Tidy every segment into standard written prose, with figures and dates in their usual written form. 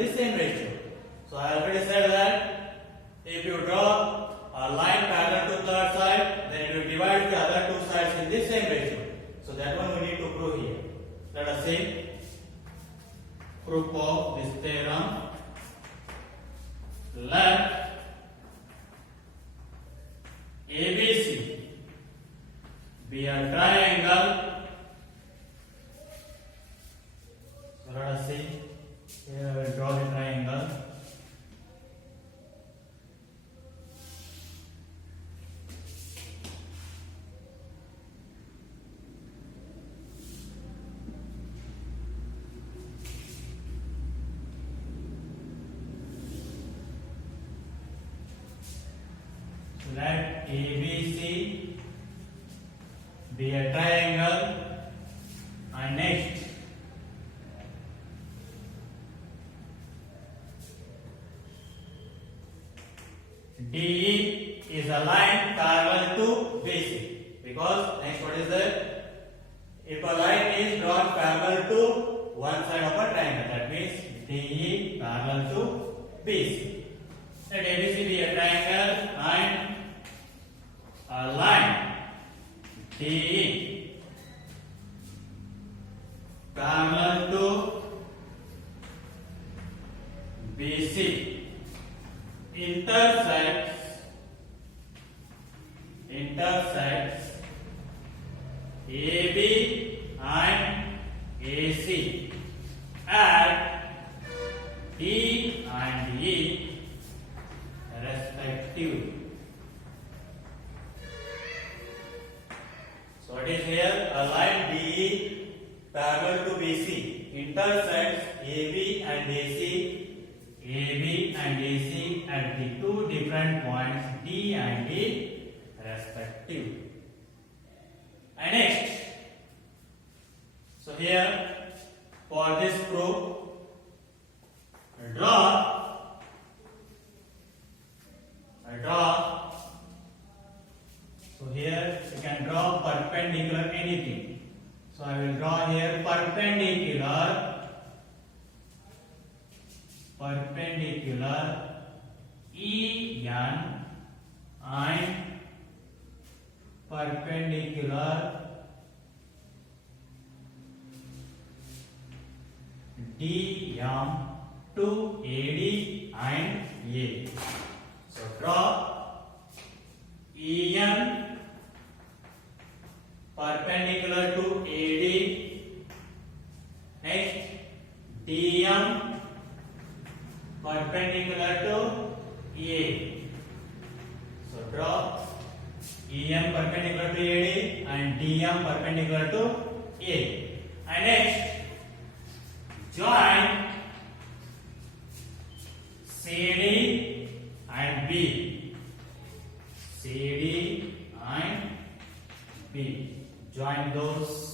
the same ratio. So I already said that if you draw a line parallel to third side, then it will divide the other two sides in the same ratio. So that one we need to prove here. Let us see proof of this theorem. Let ABC be a triangle. So let us see. Here I will draw the triangle. Let ABC be a triangle, and next DE is a line parallel to BC, because next what is that? If a line is drawn parallel to one side of a triangle, that means DE parallel to BC. Let ABC be a triangle and a line DE parallel to BC intersects AB and AC at D and E respectively. So it is here a line DE parallel to BC intersects AB and AC at the two different points D and E respectively. And next, so here for this proof, draw. So here you can draw perpendicular anything. So I will draw here perpendicular EN and perpendicular DM to AD and A. So draw EN perpendicular to AD, next DM perpendicular to A. So draw EM perpendicular to AD and DM perpendicular to A. And next join CD and B. CD and B. Join those.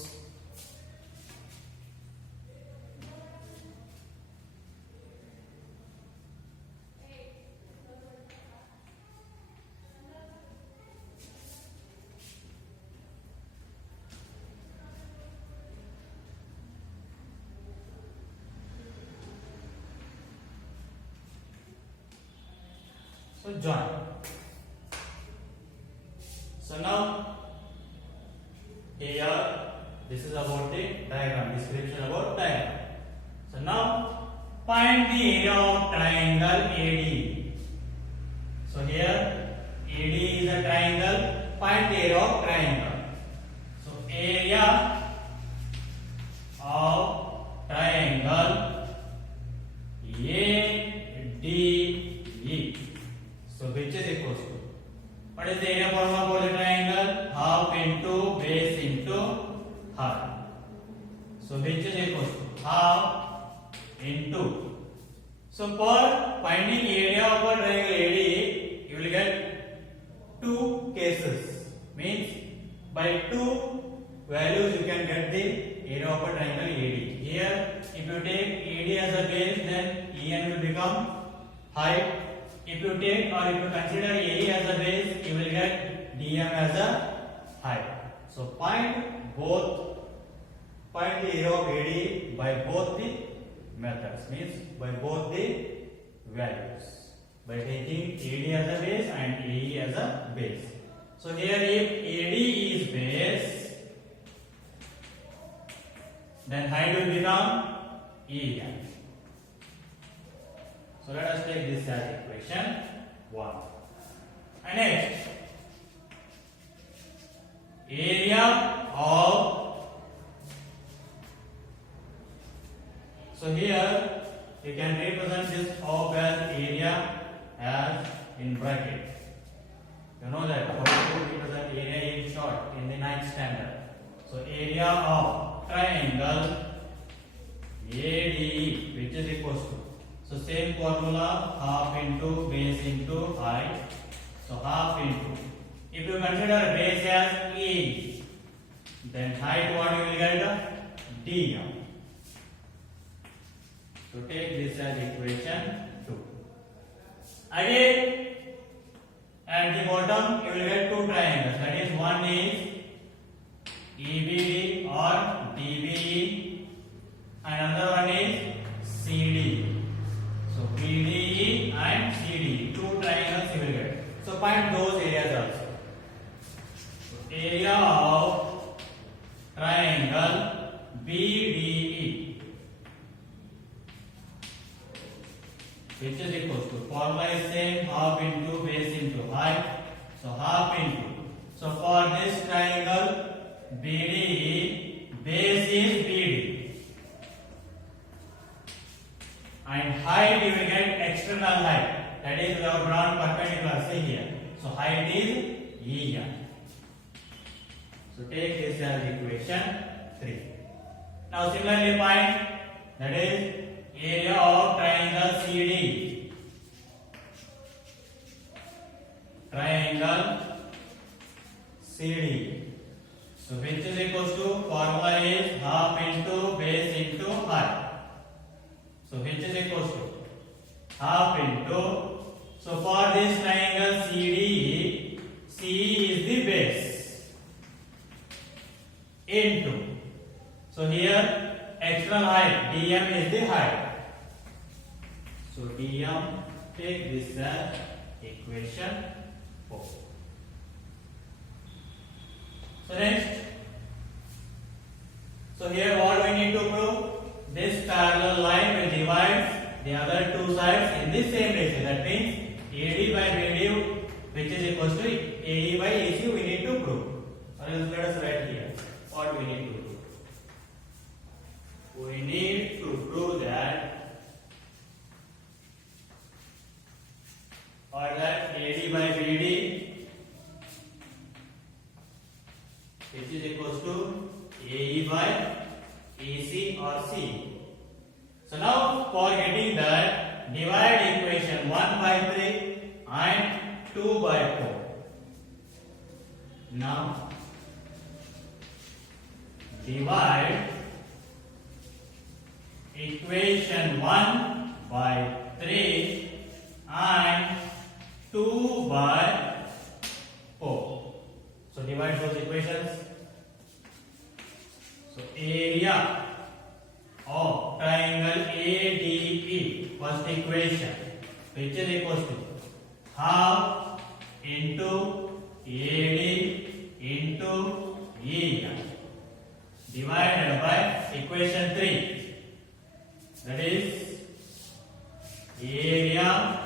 So join. So now here this is about the diagram, description about diagram. So now find the area of triangle AD. So here AD is a triangle. Find the area of triangle. So area of triangle ADE. So which is equals to, what is the area formula for the triangle? Half into base into height. So which is equals to half into. So for finding area of a triangle AD, you will get two cases. Means by two values you can get the area of a triangle AD. Here if you take AD as a base, then EN will become height. If you take or if you consider AE as a base, you will get DM as a height. So find the area of AD by both the methods, means by both the values, by taking AD as a base and AE as a base. So here if AD is base, then height will become EN. So let us take this as equation 1. And next, area of, so here you can represent this of as area as in bracket. You know that how to represent area in short in the 9th standard. So area of triangle ADE, which is equals to, so same formula, half into base into height. So half into, if you consider base as E, then height what you will get? DM. So take this as equation 2. Again, at the bottom you will get two triangles. That is, one is EBD or DBE, and another one is CD. So BDE and CDE, two triangles you will get. So find those areas also. So area of triangle BDE, which is equals to, formula is same, half into base into height. So half into, so for this triangle BDE, base is BD and height you will get external height, that is our ground perpendicular, see here. So height is EN. So take this as equation 3. Now similarly find, that is area of triangle CD. Triangle CD. So which is equals to, formula is half into base into height. So which is equals to half into, so for this triangle CDE, CE is the base into, so here external height DM is the height. So DM, take this as equation 4. So next, so here what we need to prove? This parallel line will divide the other two sides in the same ratio. That means AD by BD, which is equals to AE by AC, we need to prove. Or else let us write here what we need to prove. We need to prove that, or that AD by BD, which is equals to AE by AC or C. So now for getting that, divide equation 1 by 3 and 2 by 4. Now divide equation 1 by 3 and 2 by 4. So divide those equations. So area of triangle ADE, first equation, which is equals to half into AD into EN, divided by equation 3, that is area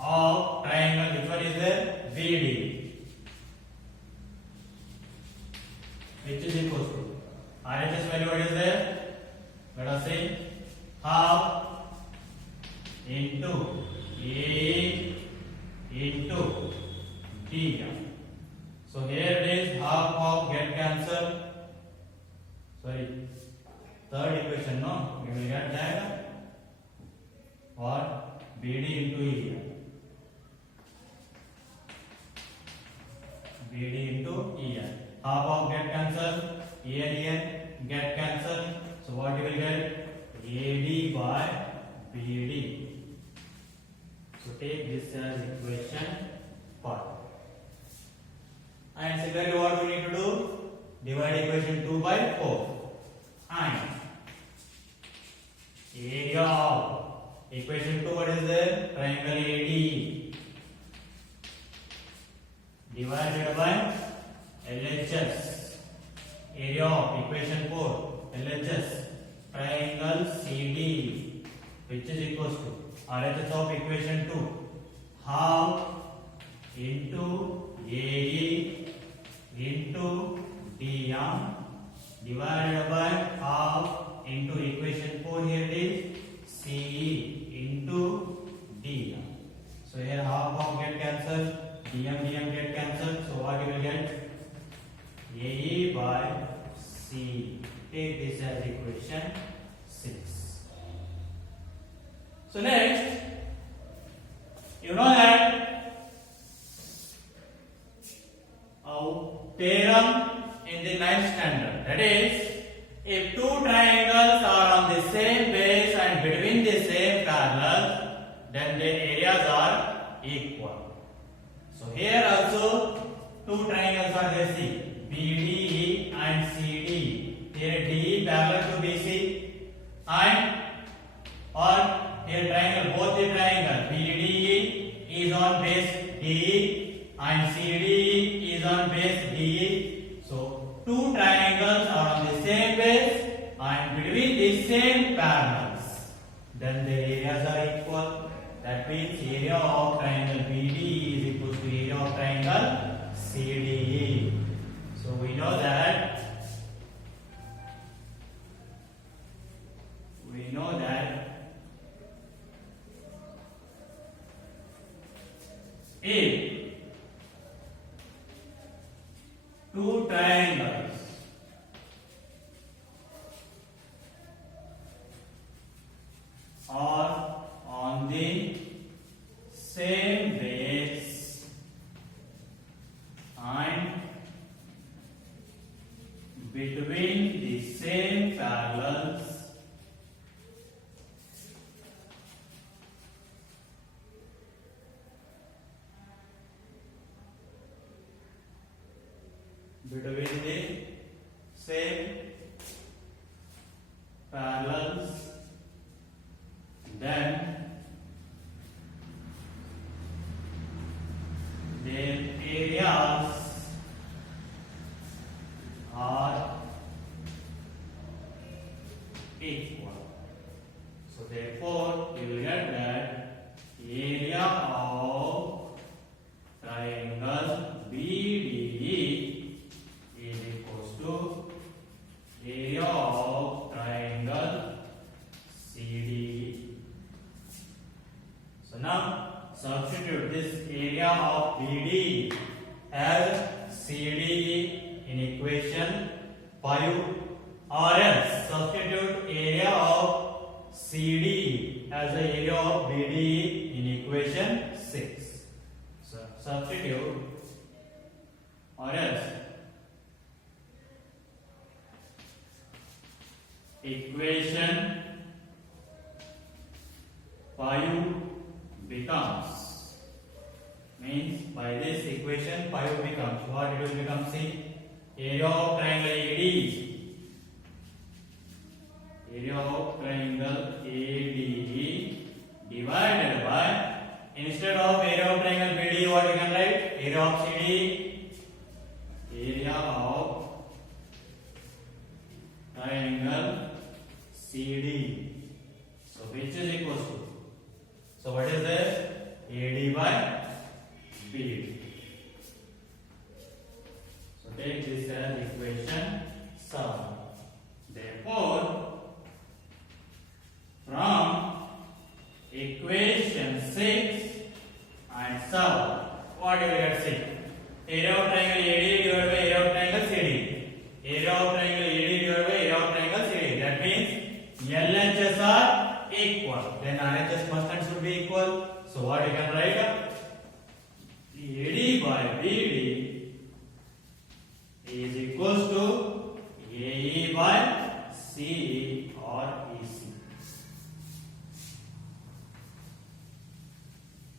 of triangle, which one is there? BD, which is equals to RHS value what is there? Let us say half into A into DM. So here it is, half of get cancelled. Sorry, third equation, no? We will get that what? BD into EN. BD into EN. Half of get cancelled, EN get cancelled. So what you will get? AD by BD. So take this as equation 5. And similarly what we need to do? Divide equation 2 by 4. And area of equation 2. What is there? Triangle AD divided by LHS. Area of equation 4 LHS triangle CD, which is equals to RHS of equation 2 half into AE into DM divided by half into equation 4, here it is CE into DM. So here half of get cancelled, DM get cancelled. So what you will get? AE by C. Take this as equation 6. So next, you know that our theorem in the 9th standard, that is, if two triangles are on the same base and between the same parallel, then their areas are equal. So here also two triangles are there, see, BDE and CD. Here DE parallel to BC and or here triangle, both the triangle BDE is on base DE and CDE is on base DE. So two triangles are on the same base and between the same parallels, then the areas are equal. That means area of triangle BDE is equal to area of triangle CDE. So we know that if two triangles are on the same base and between the same parallels, then their areas are equal. So therefore you will get that area of triangle BDE is equals to area of triangle CDE. So now substitute this area of BDE as CDE in equation 5, or else substitute area of CDE as the area of BDE in equation 6. So substitute, or else equation 5 becomes, means by this equation 5 becomes, what it will become? See, area of triangle AD, area of triangle ADE divided by, instead of area of triangle BDE, what we can write? Area of CD, area of triangle CD. So which is equals to, so what is this? AD by BD. So take this as equation 7. Therefore, from equation 6 and 7, what do we get? See, area of triangle AD divided by area of triangle CD. Area of triangle AD divided by area of triangle CD. That means LHS are equal. Then RHS constant should be equal. So what you can write? AD by BD is equals to AE by CE or EC.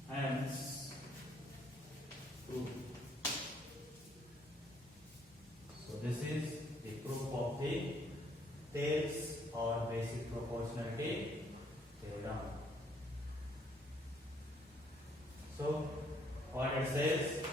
Hence, 2. So this is the proof of the tails or basic proportionality this